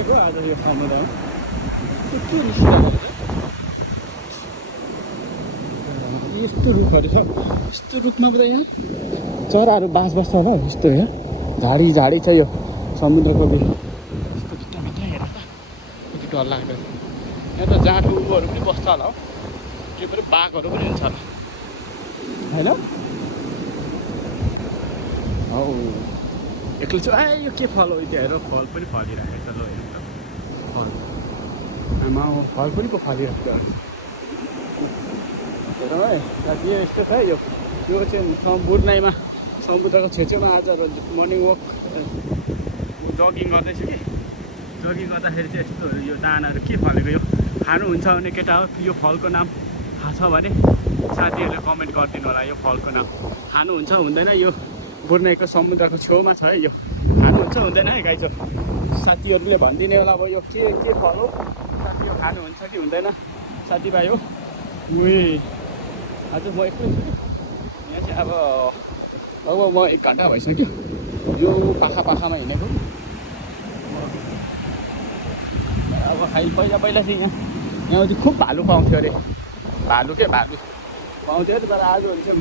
बसेको आज यो समुद्रमा निस्किरहेको यस्तो रुखहरू छ। यस्तो रुखमा पनि यहाँ चराहरू बाँस बस्छ होला हौ। यस्तो यहाँ झाडी छ यो समुद्रको बिच। यस्तो भित्र हेर त कति डर लाग्दो। यहाँ त जाँठो उहरू पनि बस्छ होला हौ। के पऱ्यो बाघहरू पनि हुन्छ होला होइन हौ। एक्लै छु। यो के फल हो त्यो हेर, फल पनि फलिरहेको छ। ल हेर्नु त फल, आमा फल पनि पो फलिरहेको छ। हेर है साथी यस्तो छ यो चाहिँ बुढनाइमा समुद्रको छेउछेउमा आज मर्निङ वक जगिङ गर्दैछु कि जगिङ गर्दाखेरि चाहिँ यस्तो यो दानाहरू के फलेको यो खानुहुन्छ भने केटा हो यो फलको नाम थाहा छ भने साथीहरूले कमेन्ट गरिदिनु होला। यो फलको नाम खानुहुन्छ हुँदैन, यो बुढनाइको समुद्रको छेउमा छ है। यो खानुहुन्छ हुँदैन है गाइज, साथीहरूले भनिदिने होला अब यो के फल हो साथी, यो खानुहुन्छ कि हुँदैन साथीभाइ हो। आज म एक्लै छु यहाँ चाहिँ। अब म 1 घन्टा भइसक्यो यो पाखामा हिँडेको। अब पहिला चाहिँ यहाँ चाहिँ खुब भालु पाउँथ्यो अरे। भालु पाउँथ्यो अरे, तर आज चाहिँ